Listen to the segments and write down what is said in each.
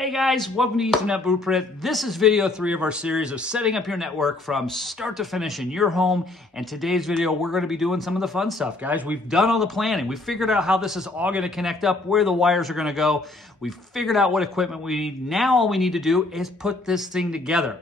Hey guys, welcome to Ethernet Blueprint. This is video 3 of our series of setting up your network from start to finish in your home. And today's video, we're going to be doing some of the fun stuff, guys. We've done all the planning. We've figured out how this is all going to connect up, where the wires are going to go. We've figured out what equipment we need. Now all we need to do is put this thing together.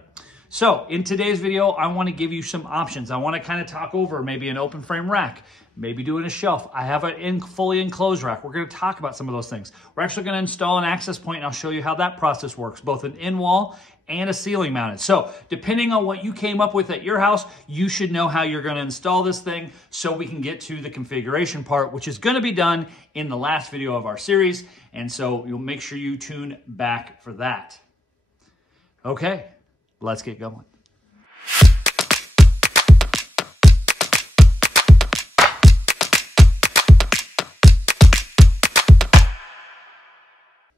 So in today's video, I want to give you some options. I want to kind of talk over maybe an open frame rack, maybe doing a shelf. I have a fully enclosed rack. We're going to talk about some of those things. We're actually going to install an access point, and I'll show you how that process works, both an in-wall and a ceiling mounted. So depending on what you came up with at your house, you should know how you're going to install this thing so we can get to the configuration part, which is going to be done in the last video of our series. And so you'll make sure you tune back for that. Okay, let's get going.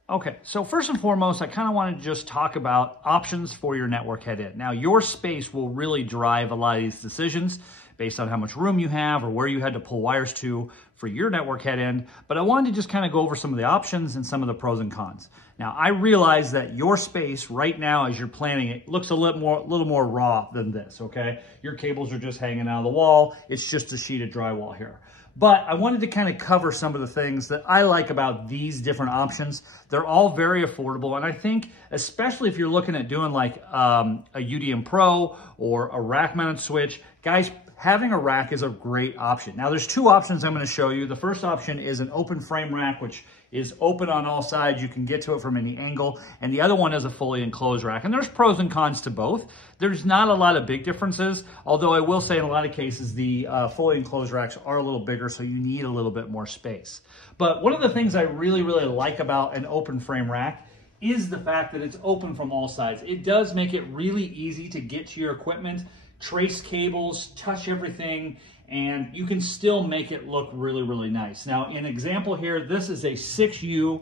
Okay, so first and foremost, I kind of want to just talk about options for your network head-in. Now, your space will really drive a lot of these decisions based on how much room you have or where you had to pull wires to for your network head-in, but I wanted to just kind of go over some of the options and some of the pros and cons. Now, I realize that your space right now, as you're planning it, looks a little more raw than this, okay? Your cables are just hanging out of the wall. It's just a sheet of drywall here. But I wanted to kind of cover some of the things that I like about these different options. They're all very affordable. And I think, especially if you're looking at doing like a UDM Pro or a rack mounted switch, guys, having a rack is a great option. Now there's two options I'm going to show you. The first option is an open frame rack, which is open on all sides. You can get to it from any angle. And the other one is a fully enclosed rack. And there's pros and cons to both. There's not a lot of big differences, although I will say in a lot of cases, the fully enclosed racks are a little bigger, so you need a little bit more space. But one of the things I really like about an open frame rack is the fact that it's open from all sides. It does make it really easy to get to your equipment, trace cables, touch everything, and you can still make it look really nice. Now, an example here, this is a 6U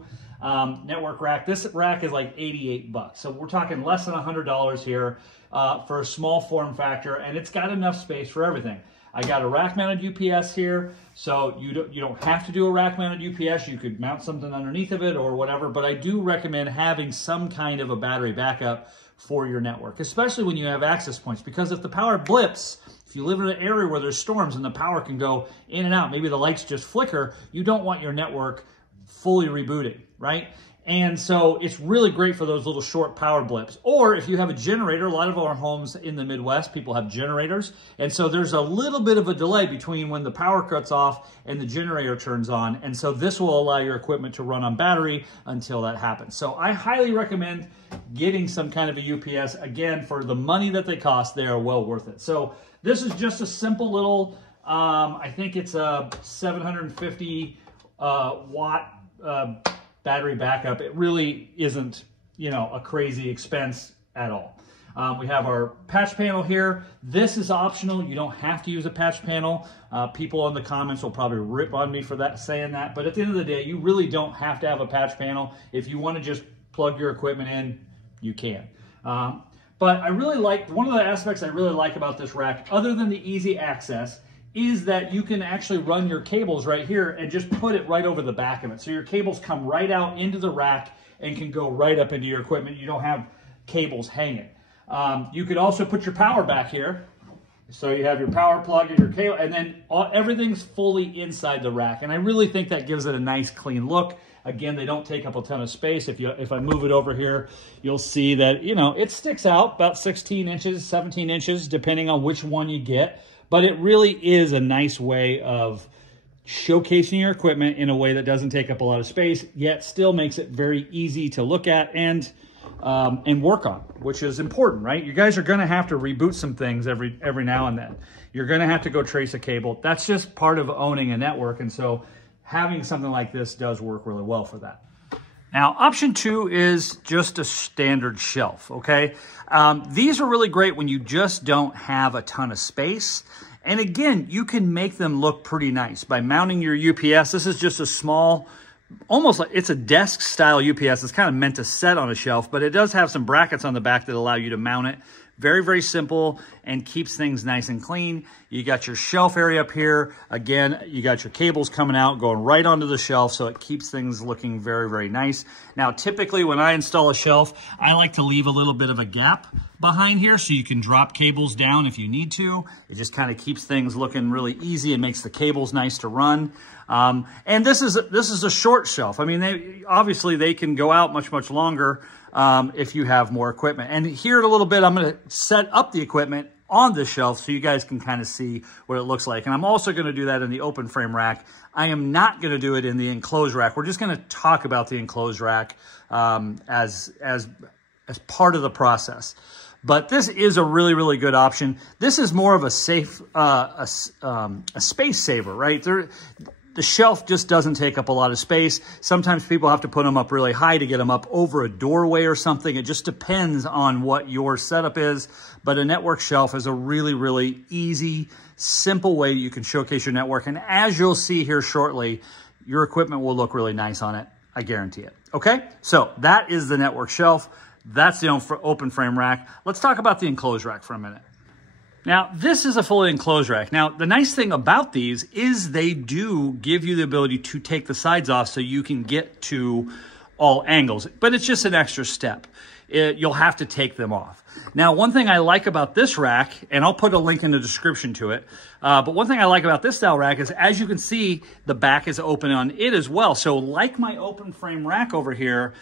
network rack. This rack is like 88 bucks. So we're talking less than $100 here for a small form factor, and it's got enough space for everything. I got a rack mounted UPS here, so you don't have to do a rack mounted UPS. You could mount something underneath of it or whatever, but I do recommend having some kind of a battery backup for your network, especially when you have access points, because if the power blips, if you live in an area where there's storms and the power can go in and out, maybe the lights just flicker, you don't want your network fully rebooting, right? And so it's really great for those little short power blips. Or if you have a generator, a lot of our homes in the Midwest, people have generators. And so there's a little bit of a delay between when the power cuts off and the generator turns on. And so this will allow your equipment to run on battery until that happens. So I highly recommend getting some kind of a UPS. Again, for the money that they cost, they are well worth it. So this is just a simple little, I think it's a 750 watt battery backup. It really isn't, a crazy expense at all. We have our patch panel here. This is optional. You don't have to use a patch panel. People in the comments will probably rip on me for that, saying that. But at the end of the day, you really don't have to have a patch panel. If you want to just plug your equipment in, you can. But I really like, one of the aspects I really like about this rack, other than the easy access, is that you can actually run your cables right here and just put it right over the back of it. So your cables come right out into the rack and can go right up into your equipment. You don't have cables hanging. You could also put your power back here. So you have your power plug and your cable, and then everything's fully inside the rack. And I really think that gives it a nice clean look. Again, they don't take up a ton of space. If I move it over here, you'll see that, it sticks out about 16 inches, 17 inches, depending on which one you get. But it really is a nice way of showcasing your equipment in a way that doesn't take up a lot of space, yet still makes it very easy to look at and work on, which is important, right? You guys are going to have to reboot some things every now and then. You're going to have to go trace a cable. That's just part of owning a network, and so having something like this does work really well for that. Now, option 2 is just a standard shelf, okay? These are really great when you just don't have a ton of space. And again, you can make them look pretty nice by mounting your UPS. This is just a small, almost like it's a desk style UPS. It's kind of meant to set on a shelf, but it does have some brackets on the back that allow you to mount it Very, very simple and keeps things nice and clean. You got your shelf area up here. Again, you got your cables coming out, going right onto the shelf, so it keeps things looking very, very nice. Now, typically when I install a shelf, I like to leave a little bit of a gap behind here so you can drop cables down if you need to. It just kind of keeps things looking really easy and makes the cables nice to run. And this is a short shelf. I mean, obviously they can go out much, much longer if you have more equipment. And here in a little bit, I'm going to set up the equipment on the shelf so you guys can kind of see what it looks like. And I'm also going to do that in the open frame rack. I am not going to do it in the enclosed rack. We're just going to talk about the enclosed rack as part of the process. But this is a really, really good option. This is more of a safe, a space saver, right? The shelf just doesn't take up a lot of space. Sometimes people have to put them up really high to get them up over a doorway or something. It just depends on what your setup is. But a network shelf is a really, really easy, simple way you can showcase your network. And as you'll see here shortly, your equipment will look really nice on it. I guarantee it. Okay, so that is the network shelf. That's the open frame rack. Let's talk about the enclosed rack for a minute. Now, this is a fully enclosed rack. Now, the nice thing about these is they do give you the ability to take the sides off so you can get to all angles, but it's just an extra step. You'll have to take them off. Now, one thing I like about this rack, and I'll put a link in the description to it, but one thing I like about this style rack is, as you can see, the back is open on it as well. So like my open frame rack over here,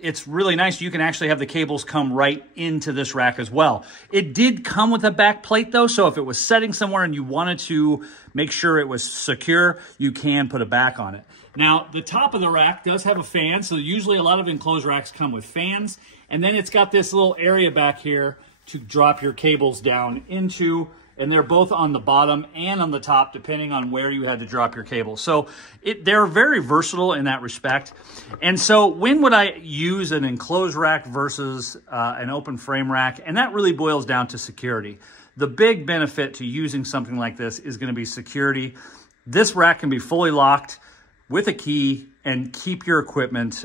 it's really nice. You can actually have the cables come right into this rack as well. It did come with a back plate though, so if it was setting somewhere and you wanted to make sure it was secure, you can put a back on it. Now, the top of the rack does have a fan, so usually a lot of enclosed racks come with fans, and then it's got this little area back here to drop your cables down into, and they're both on the bottom and on the top, depending on where you had to drop your cables. So they're very versatile in that respect. And so when would I use an enclosed rack versus an open frame rack? And that really boils down to security. The big benefit to using something like this is going to be security. This rack can be fully locked with a key and keep your equipment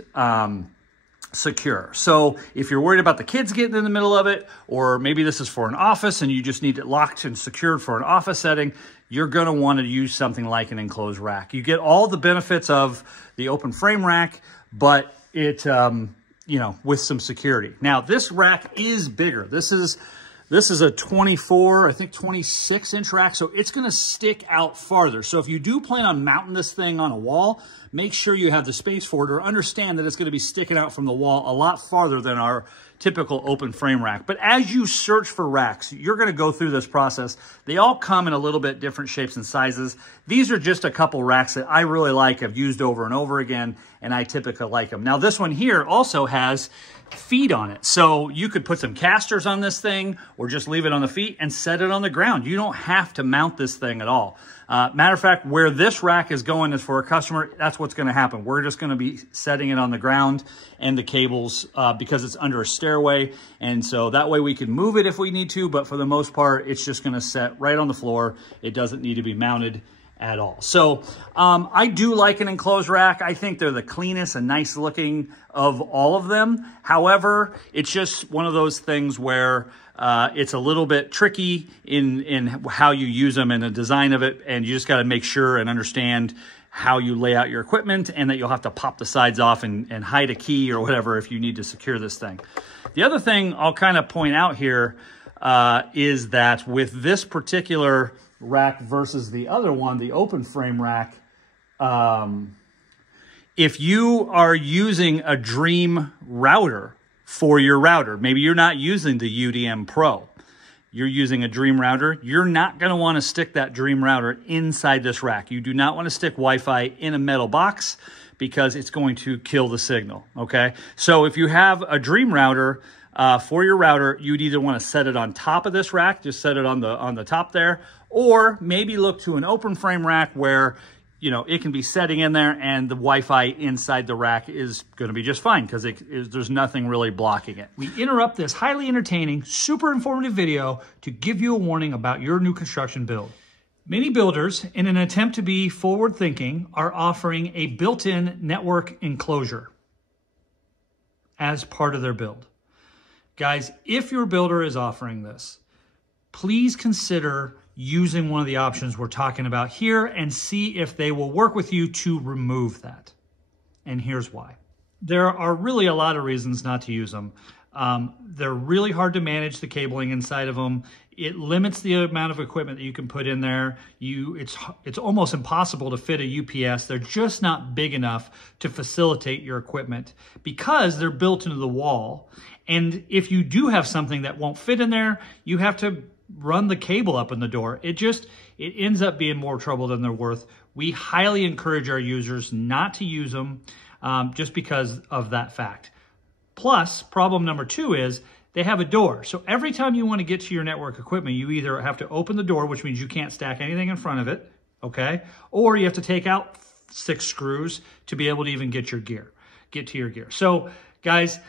secure. So if you're worried about the kids getting in the middle of it, or maybe this is for an office and you just need it locked and secured for an office setting, you're going to want to use something like an enclosed rack. You get all the benefits of the open frame rack, but it, you know, with some security. Now, this rack is bigger. This is a 24, I think 26 inch rack, so it's gonna stick out farther. So if you do plan on mounting this thing on a wall, make sure you have the space for it, or understand that it's gonna be sticking out from the wall a lot farther than our typical open frame rack. But as you search for racks, you're gonna go through this process. They all come in a little bit different shapes and sizes. These are just a couple racks that I really like, I've used over and over again, and I typically like them. Now this one here also has feet on it. So you could put some casters on this thing or just leave it on the feet and set it on the ground. You don't have to mount this thing at all. Matter of fact, where this rack is going is for a customer, that's what's going to happen. We're just going to be setting it on the ground and the cables because it's under a stairway. And so that way we can move it if we need to, but for the most part, it's just going to set right on the floor. It doesn't need to be mounted at all. So I do like an enclosed rack. I think they're the cleanest and nice looking of all of them. However, it's just one of those things where it's a little bit tricky in how you use them and the design of it. And you just got to make sure and understand how you lay out your equipment, and that you'll have to pop the sides off and hide a key or whatever if you need to secure this thing. The other thing I'll kind of point out here is that with this particular rack versus the other one, the open frame rack, if you are using a Dream router for your router, maybe you're not using the UDM Pro, you're using a Dream router, you're not going to want to stick that Dream router inside this rack. You do not want to stick Wi-Fi in a metal box because it's going to kill the signal, okay? So if you have a Dream router, for your router, you'd either want to set it on top of this rack, just set it on the top there, or maybe look to an open frame rack where, you know, it can be setting in there and the Wi-Fi inside the rack is going to be just fine because there's nothing really blocking it. We interrupt this highly entertaining, super informative video to give you a warning about your new construction build. Many builders, in an attempt to be forward-thinking, are offering a built-in network enclosure as part of their build. Guys, if your builder is offering this, please consider using one of the options we're talking about here and see if they will work with you to remove that. And here's why. There are really a lot of reasons not to use them. They're really hard to manage the cabling inside of them. It limits the amount of equipment that you can put in there. It's almost impossible to fit a UPS. They're just not big enough to facilitate your equipment because they're built into the wall. And if you do have something that won't fit in there, you have to run the cable up in the door. It ends up being more trouble than they're worth. We highly encourage our users not to use them just because of that fact. Plus, problem number 2 is they have a door. So every time you want to get to your network equipment, you either have to open the door, which means you can't stack anything in front of it, okay? Or you have to take out 6 screws to be able to even get to your gear. So guys,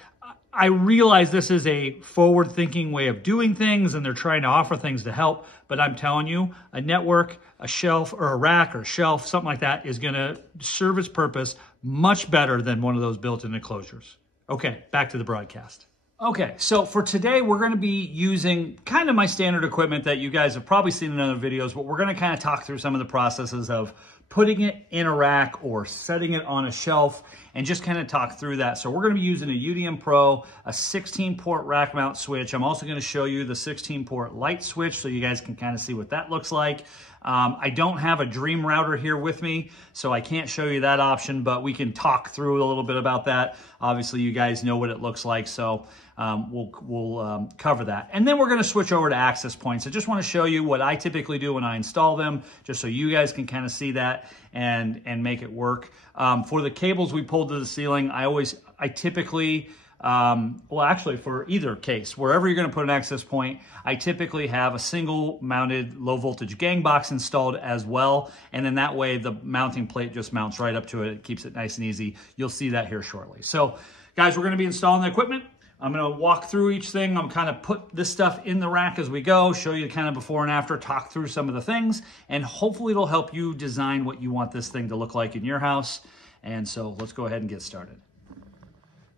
I realize this is a forward-thinking way of doing things and they're trying to offer things to help, but I'm telling you, a network, a shelf, or a rack or shelf, something like that is gonna serve its purpose much better than one of those built-in enclosures. Okay, back to the broadcast. Okay, so for today, we're gonna be using kind of my standard equipment that you guys have probably seen in other videos, but we're gonna kind of talk through some of the processes of putting it in a rack or setting it on a shelf and just kind of talk through that. So we're gonna be using a UDM Pro, a 16-port rack mount switch. I'm also gonna show you the 16-port light switch so you guys can kind of see what that looks like. I don't have a Dream router here with me, so I can't show you that option, but we can talk through a little bit about that. Obviously, you guys know what it looks like, so we'll cover that. And then we're gonna switch over to access points. I just wanna show you what I typically do when I install them, just so you guys can kind of see that and make it work. For the cables we pulled to the ceiling, I typically, well, actually for either case, wherever you're gonna put an access point, I typically have a single mounted low voltage gang box installed as well. And then that way the mounting plate just mounts right up to it. It keeps it nice and easy. You'll see that here shortly. So guys, we're gonna be installing the equipment. I'm gonna walk through each thing. I'm kind of put this stuff in the rack as we go, show you kind of before and after, talk through some of the things, and hopefully it'll help you design what you want this thing to look like in your house. And so let's go ahead and get started.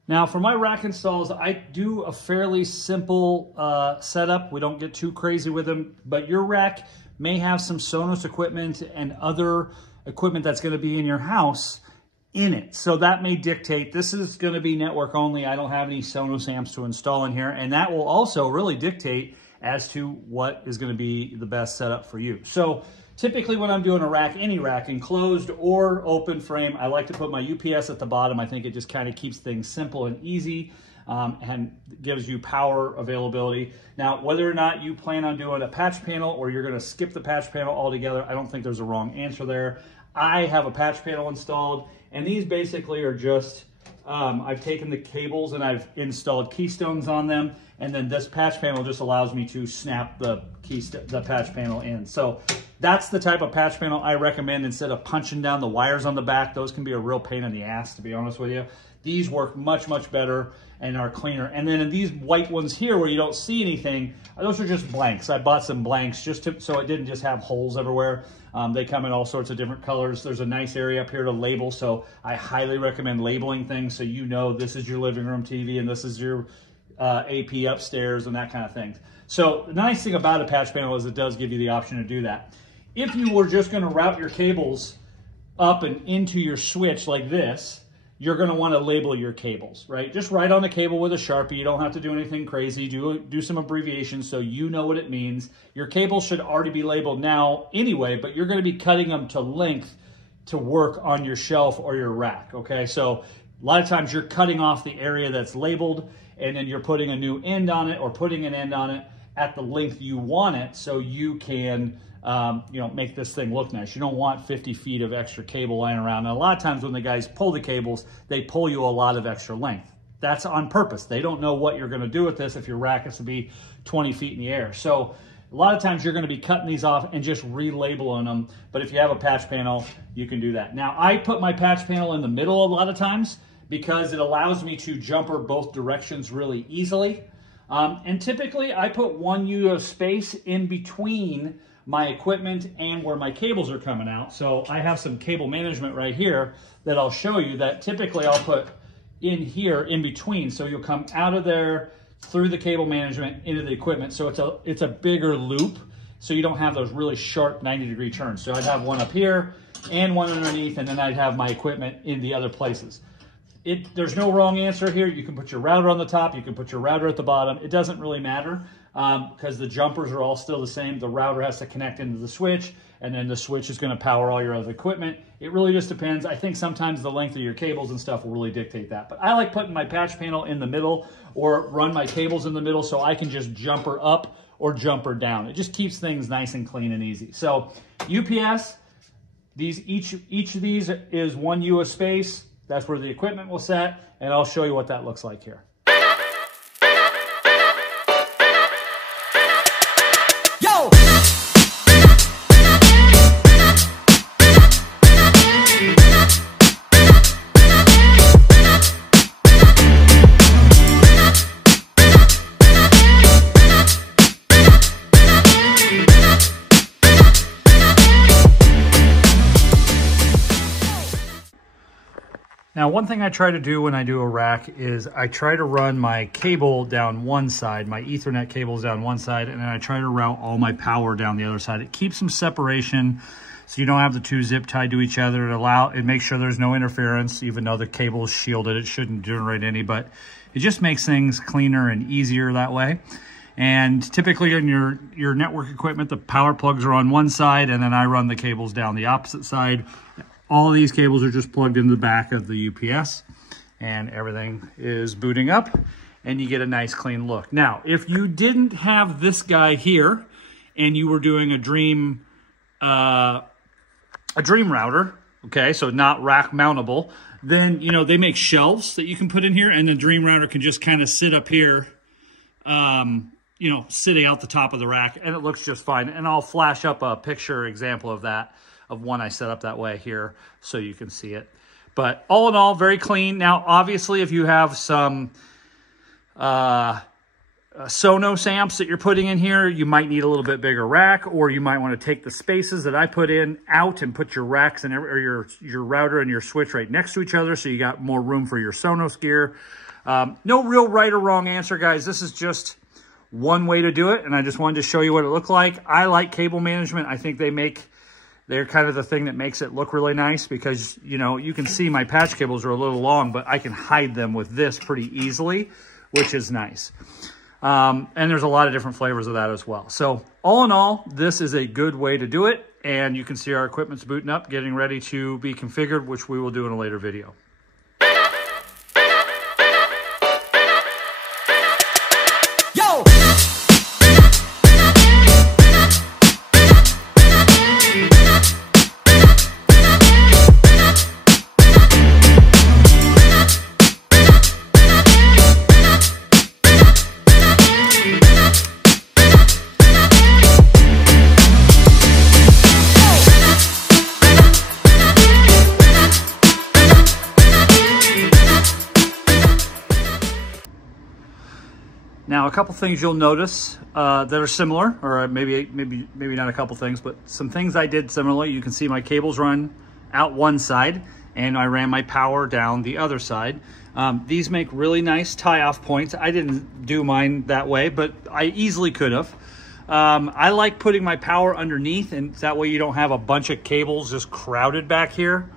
Now for my rack installs, I do a fairly simple setup. We don't get too crazy with them, but your rack may have some Sonos equipment and other equipment that's gonna be in your house in it. So that may dictate, this is gonna be network only. I don't have any Sonos amps to install in here, and that will also really dictate as to what is gonna be the best setup for you. So typically when I'm doing a rack, any rack, enclosed or open frame, I like to put my UPS at the bottom. I think it just kind of keeps things simple and easy and gives you power availability. Now, whether or not you plan on doing a patch panel or you're gonna skip the patch panel altogether, I don't think there's a wrong answer there. I have a patch panel installed, and these basically are just, I've taken the cables and I've installed keystones on them, and then this patch panel just allows me to snap the patch panel in. So that's the type of patch panel I recommend instead of punching down the wires on the back. Those can be a real pain in the ass, to be honest with you. These work much, much better and are cleaner. And then in these white ones here where you don't see anything, those are just blanks. I bought some blanks just so it didn't just have holes everywhere. They come in all sorts of different colors. There's a nice area up here to label, so I highly recommend labeling things so you know this is your living room TV and this is your AP upstairs and that kind of thing. So the nice thing about a patch panel is it does give you the option to do that. If you were just gonna route your cables up and into your switch like this, you're gonna wanna label your cables, right? Just write on the cable with a Sharpie. You don't have to do anything crazy. Do some abbreviations so you know what it means. Your cables should already be labeled now anyway, but you're gonna be cutting them to length to work on your shelf or your rack, okay? So a lot of times you're cutting off the area that's labeled and then you're putting a new end on it or putting an end on it at the length you want it so you can make this thing look nice. You don't want 50 feet of extra cable lying around. And a lot of times when the guys pull the cables, they pull you a lot of extra length. That's on purpose. They don't know what you're gonna do with this if your rack is to be 20 feet in the air. So a lot of times you're gonna be cutting these off and just relabeling them. But if you have a patch panel, you can do that. Now I put my patch panel in the middle a lot of times because it allows me to jumper both directions really easily. And typically I put 1 U of space in between my equipment and where my cables are coming out. So I have some cable management right here that I'll show you that typically I'll put in here in between. So you'll come out of there through the cable management into the equipment. So it's a bigger loop, so you don't have those really sharp 90-degree turns. So I'd have one up here and one underneath, and then I'd have my equipment in the other places. There's no wrong answer here. You can put your router on the top, you can put your router at the bottom. It doesn't really matter because the jumpers are all still the same. The router has to connect into the switch, and then the switch is going to power all your other equipment. It really just depends. I think sometimes the length of your cables and stuff will really dictate that. But I like putting my patch panel in the middle or run my cables in the middle so I can just jumper up or jumper down. It just keeps things nice and clean and easy. So UPS, each of these is 1 U of space. That's where the equipment will set, and I'll show you what that looks like here. Yo! Now, one thing I try to do when I do a rack is I try to run my cable down one side, my Ethernet cables down one side, and then I try to route all my power down the other side. It keeps some separation so you don't have the two zip tied to each other. It makes sure there's no interference, even though the cable is shielded. It shouldn't generate any, but it just makes things cleaner and easier that way. And typically in your network equipment, the power plugs are on one side, and then I run the cables down the opposite side. All of these cables are just plugged into the back of the UPS, and everything is booting up, and you get a nice clean look. Now, if you didn't have this guy here, and you were doing a Dream router, okay, so not rack mountable, then, you know, they make shelves that you can put in here, and the Dream router can just kind of sit up here, you know, sitting out the top of the rack, and it looks just fine. And I'll flash up a picture example of that, of one I set up that way here so you can see it. But all in all, very clean. Now, obviously, if you have some Sonos amps that you're putting in here, you might need a little bit bigger rack, or you might want to take the spaces that I put in out and put your racks and or your router and your switch right next to each other so you got more room for your Sonos gear. No real right or wrong answer, guys. This is just one way to do it, and I just wanted to show you what it looked like. I like cable management. I think they're kind of the thing that makes it look really nice because, you know, you can see my patch cables are a little long, but I can hide them with this pretty easily, which is nice. And there's a lot of different flavors of that as well. So all in all, this is a good way to do it. And you can see our equipment's booting up, getting ready to be configured, which we will do in a later video. Yo! Now, a couple things you'll notice that are similar, or maybe not a couple things, but some things I did similarly. You can see my cables run out one side, and I ran my power down the other side. These make really nice tie-off points. I didn't do mine that way, but I easily could have. I like putting my power underneath, and that way you don't have a bunch of cables just crowded back here.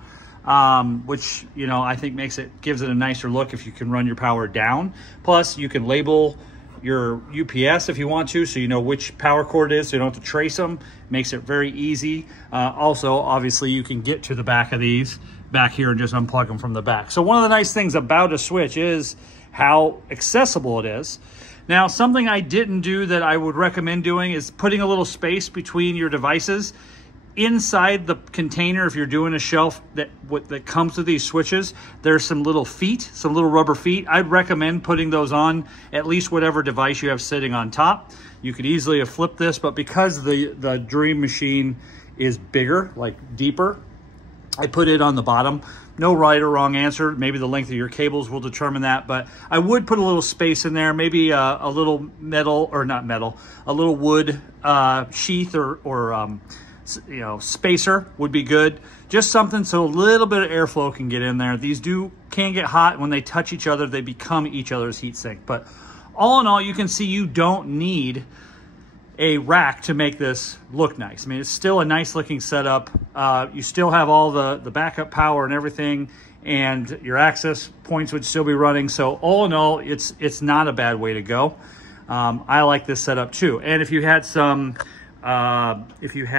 Which, you know, I think gives it a nicer look if you can run your power down. Plus, you can label your UPS if you want to, so you know which power cord it is, so you don't have to trace them. Makes it very easy. Also, obviously, you can get to the back of these back here and just unplug them from the back. So one of the nice things about a switch is how accessible it is. Now, something I didn't do that I would recommend doing is putting a little space between your devices. Inside the container, if you're doing a shelf that comes with these switches, there's some little feet, some little rubber feet. I'd recommend putting those on at least whatever device you have sitting on top. You could easily have flipped this, but because the Dream machine is bigger, like deeper, I put it on the bottom. No right or wrong answer. Maybe the length of your cables will determine that, but I would put a little space in there, maybe a little metal, or not metal, a little wood sheath or you know, spacer would be good. Just something so a little bit of airflow can get in there. These can get hot. When they touch each other, they become each other's heat sink. But all in all, you can see you don't need a rack to make this look nice. I mean, it's still a nice looking setup. You still have all the backup power and everything, and your access points would still be running. So all in all, it's not a bad way to go. I like this setup too. And if you had some Sonos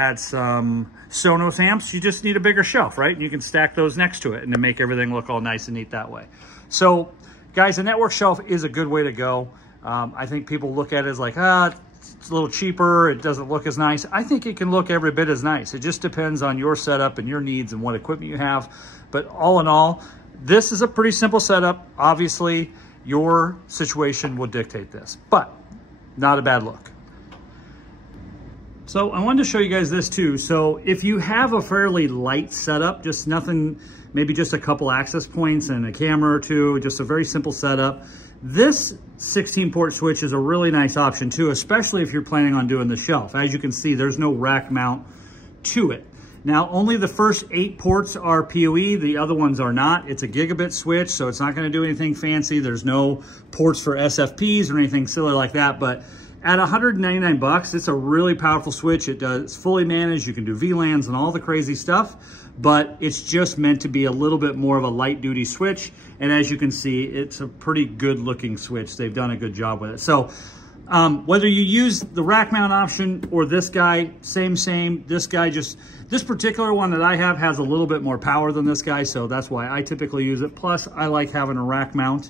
amps, you just need a bigger shelf, right? And you can stack those next to it and to make everything look all nice and neat that way. So guys, a network shelf is a good way to go. I think people look at it as like, it's a little cheaper, it doesn't look as nice. I think it can look every bit as nice. It just depends on your setup and your needs and what equipment you have. But all in all, this is a pretty simple setup. Obviously, your situation will dictate this, but not a bad look. So I wanted to show you guys this too. So if you have a fairly light setup, just nothing, maybe just a couple access points and a camera or two, just a very simple setup, this 16 port switch is a really nice option too, especially if you're planning on doing the shelf. As you can see, there's no rack mount to it. Now, only the first 8 ports are PoE, the other ones are not. It's a gigabit switch, so it's not gonna do anything fancy. There's no ports for SFPs or anything silly like that, but at 199 bucks, it's a really powerful switch. It's fully managed. You can do VLANs and all the crazy stuff, but it's just meant to be a little bit more of a light duty switch. And as you can see, it's a pretty good looking switch. They've done a good job with it. So whether you use the rack mount option or this guy, same. This particular one that I have has a little bit more power than this guy, so that's why I typically use it. Plus, I like having a rack mount.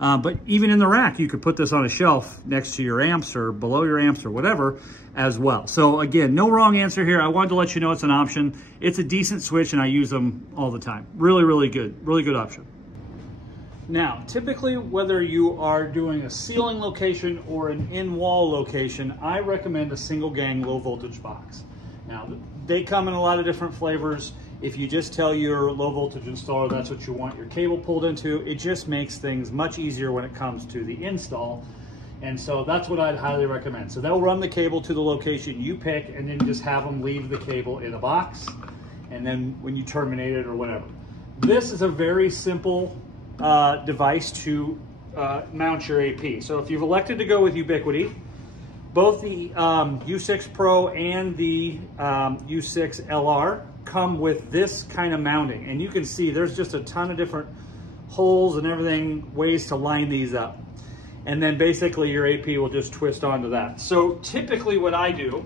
But even in the rack, you could put this on a shelf next to your amps or below your amps or whatever as well. So again, no wrong answer here. I wanted to let you know it's an option. It's a decent switch and I use them all the time. Really good option. Now, typically, whether you are doing a ceiling location or an in-wall location, I recommend a single gang low voltage box. Now, they come in a lot of different flavors. If you just tell your low voltage installer that's what you want your cable pulled into, it just makes things much easier when it comes to the install. And so that's what I'd highly recommend. So they'll run the cable to the location you pick and then just have them leave the cable in a box. And then when you terminate it or whatever. This is a very simple device to mount your AP. So if you've elected to go with Ubiquiti, both the U6 Pro and the U6 LR come with this kind of mounting. And you can see there's just a ton of different holes and everything, ways to line these up. And then basically your AP will just twist onto that. So typically what I do,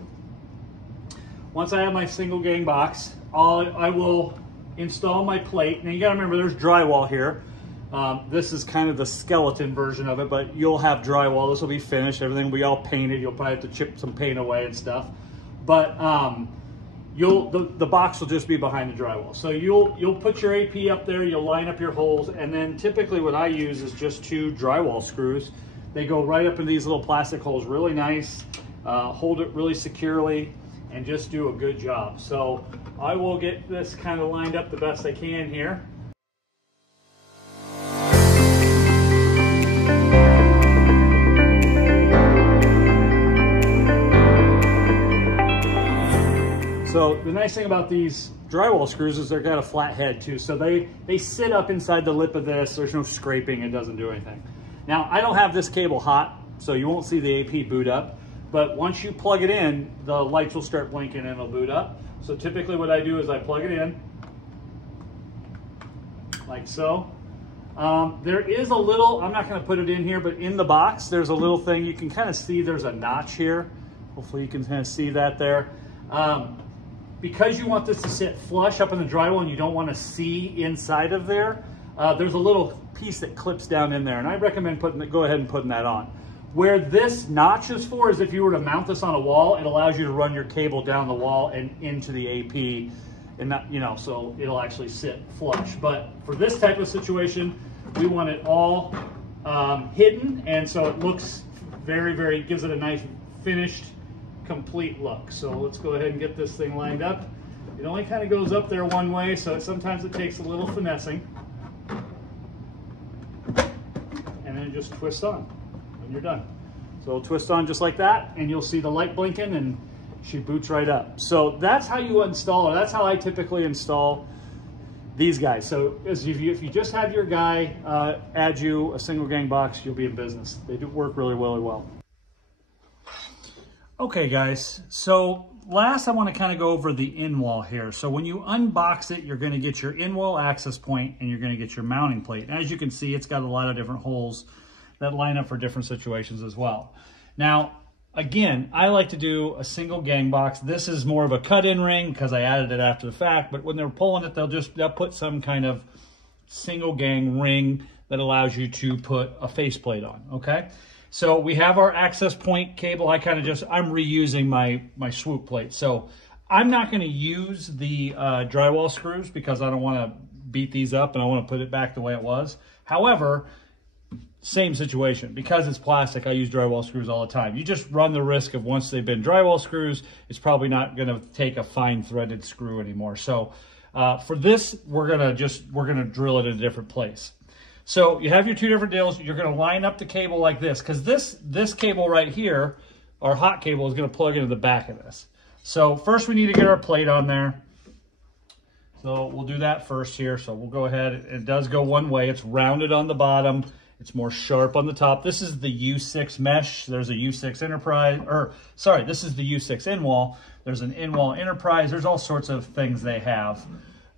once I have my single gang box, I will install my plate. Now you gotta remember there's drywall here. This is kind of the skeleton version of it, but you'll have drywall. This will be finished. Everything will be all painted. You'll probably have to chip some paint away and stuff. But the box will just be behind the drywall. So you'll put your AP up there, you'll line up your holes, and then typically what I use is just 2 drywall screws. They go right up in these little plastic holes, really nice, hold it really securely, and just do a good job. So I will get this kind of lined up the best I can here. So the nice thing about these drywall screws is they've got a flat head too. So they sit up inside the lip of this. There's no scraping, it doesn't do anything. Now I don't have this cable hot, so you won't see the AP boot up, but once you plug it in, the lights will start blinking and it'll boot up. So typically what I do is I plug it in, like so. There is a little, I'm not gonna put it in here, but in the box, there's a little thing, you can kind of see there's a notch here. Hopefully you can kind of see that there. Because you want this to sit flush up in the drywall and you don't want to see inside of there, there's a little piece that clips down in there, and I recommend go ahead and putting that on. Where this notch is for is if you were to mount this on a wall, it allows you to run your cable down the wall and into the AP, and that, so it'll actually sit flush. But for this type of situation, we want it all hidden, and so it looks gives it a nice finished, complete look. So let's go ahead and get this thing lined up. It only kind of goes up there one way, so sometimes it takes a little finessing. And then just twist on when you're done. So it'll twist on just like that, and you'll see the light blinking and she boots right up. So that's how you install it. That's how I typically install these guys. So if you just have your guy add you a single gang box, you'll be in business. They do work really, really well. Okay guys, so last I want to kind of go over the in-wall here. So when you unbox it, you're going to get your in-wall access point and you're going to get your mounting plate. And as you can see, it's got a lot of different holes that line up for different situations as well. Now, again, I like to do a single gang box. This is more of a cut-in ring because I added it after the fact, but when they're pulling it, they'll put some kind of single gang ring that allows you to put a faceplate on, okay? So we have our access point cable. I'm reusing my swoop plate. So I'm not gonna use the drywall screws because I don't wanna beat these up and I wanna put it back the way it was. However, same situation. Because it's plastic, I use drywall screws all the time. You just run the risk of once they've been drywall screws, it's probably not gonna take a fine threaded screw anymore. So for this, we're gonna drill it in a different place. So you have your two different deals. You're gonna line up the cable like this, because this cable right here, our hot cable, is gonna plug into the back of this. So first we need to get our plate on there. So we'll do that first here. So we'll go ahead. It does go one way. It's rounded on the bottom. It's more sharp on the top. This is the U6 mesh. There's a U6 Enterprise, this is the U6 in-wall. There's an in-wall Enterprise. There's all sorts of things they have.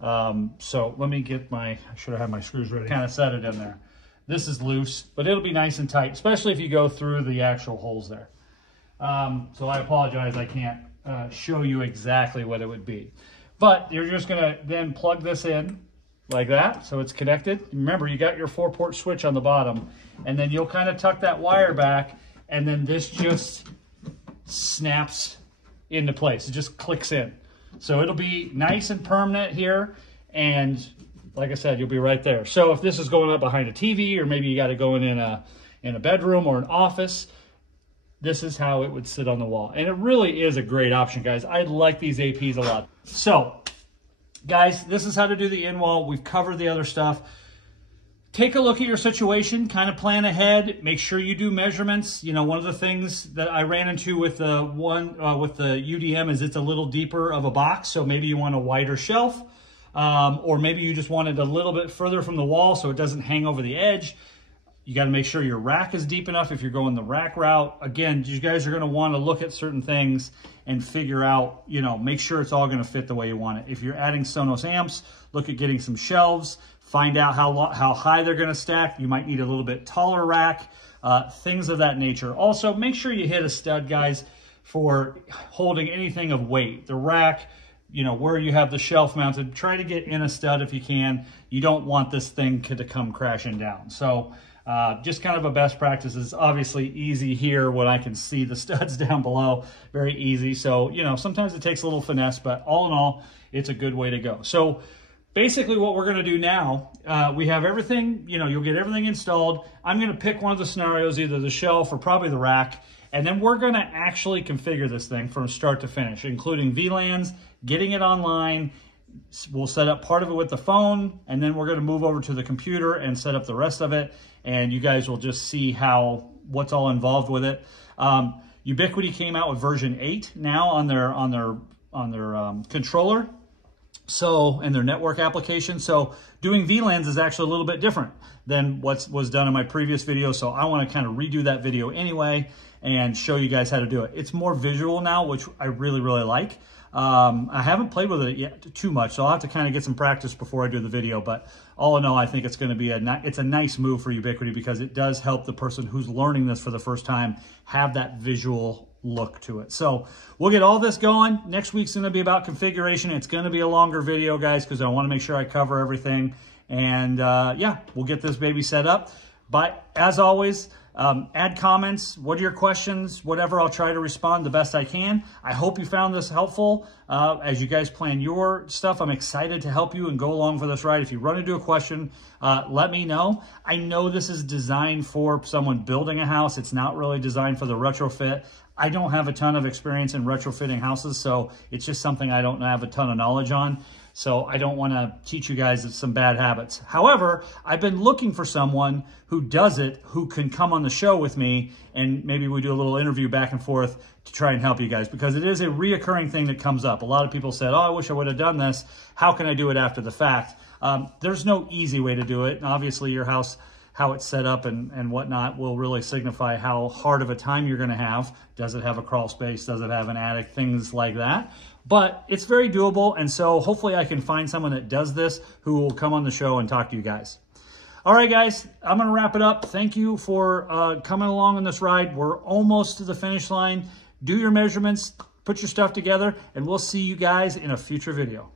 So let me get I should have had my screws ready. Kind of set it in there. This is loose, but it'll be nice and tight, especially if you go through the actual holes there. So I apologize, I can't show you exactly what it would be. But you're just gonna then plug this in like that, so it's connected. Remember, you got your 4-port switch on the bottom, and then you'll kind of tuck that wire back, and then this just snaps into place. It just clicks in. So it'll be nice and permanent here, and like I said, you'll be right there. So if this is going up behind a TV, or maybe you got to go in a bedroom or an office, this is how it would sit on the wall. And it really is a great option, guys. I like these APs a lot. So, guys, this is how to do the in-wall. We've covered the other stuff. Take a look at your situation, kind of plan ahead, make sure you do measurements. You know, one of the things that I ran into with the UDM is it's a little deeper of a box, so maybe you want a wider shelf, or maybe you just want it a little bit further from the wall so it doesn't hang over the edge. You got to make sure your rack is deep enough if you're going the rack route. Again, you guys are going to want to look at certain things and figure out, you know, make sure it's all going to fit the way you want it. If you're adding Sonos amps, look at getting some shelves. Find out how high they're going to stack. You might need a little bit taller rack, things of that nature. Also, make sure you hit a stud, guys, for holding anything of weight. The rack, you know, where you have the shelf mounted, try to get in a stud if you can. You don't want this thing to come crashing down. So just kind of a best practice. Is obviously easy here when I can see the studs down below. Very easy. So, you know, sometimes it takes a little finesse, but all in all, it's a good way to go. So basically what we're going to do now, we have everything, you know, you'll get everything installed. I'm going to pick one of the scenarios, either the shelf or probably the rack, and then we're going to actually configure this thing from start to finish, including VLANs, getting it online. We'll set up part of it with the phone, and then we're going to move over to the computer and set up the rest of it, and you guys will just see what's all involved with it. Ubiquiti came out with version 8 now on their controller. So, and their network application. So doing VLANs is actually a little bit different than what was done in my previous video. So I want to kind of redo that video anyway and show you guys how to do it. It's more visual now, which I really, really like. I haven't played with it yet too much, so I'll have to kind of get some practice before I do the video. But all in all, I think it's going to be it's a nice move for Ubiquiti because it does help the person who's learning this for the first time have that visual look to it. So we'll get all this going. Next week's going to be about configuration. It's going to be a longer video, guys, because I want to make sure I cover everything. And yeah, we'll get this baby set up. But as always, add comments. What are your questions? Whatever, I'll try to respond the best I can. I hope you found this helpful as you guys plan your stuff. I'm excited to help you and go along for this ride. If you run into a question, let me know. I know this is designed for someone building a house. It's not really designed for the retrofit. I don't have a ton of experience in retrofitting houses, so it's just something I don't have a ton of knowledge on. So I don't want to teach you guys some bad habits. However, I've been looking for someone who does it, who can come on the show with me, and maybe we do a little interview back and forth to try and help you guys, because it is a reoccurring thing that comes up. A lot of people said, oh, I wish I would have done this. How can I do it after the fact? There's no easy way to do it. And obviously your house, how it's set up and whatnot will really signify how hard of a time you're gonna have. Does it have a crawl space? Does it have an attic? Things like that. But it's very doable. And so hopefully I can find someone that does this who will come on the show and talk to you guys. All right, guys, I'm gonna wrap it up. Thank you for coming along on this ride. We're almost to the finish line. Do your measurements, put your stuff together, and we'll see you guys in a future video.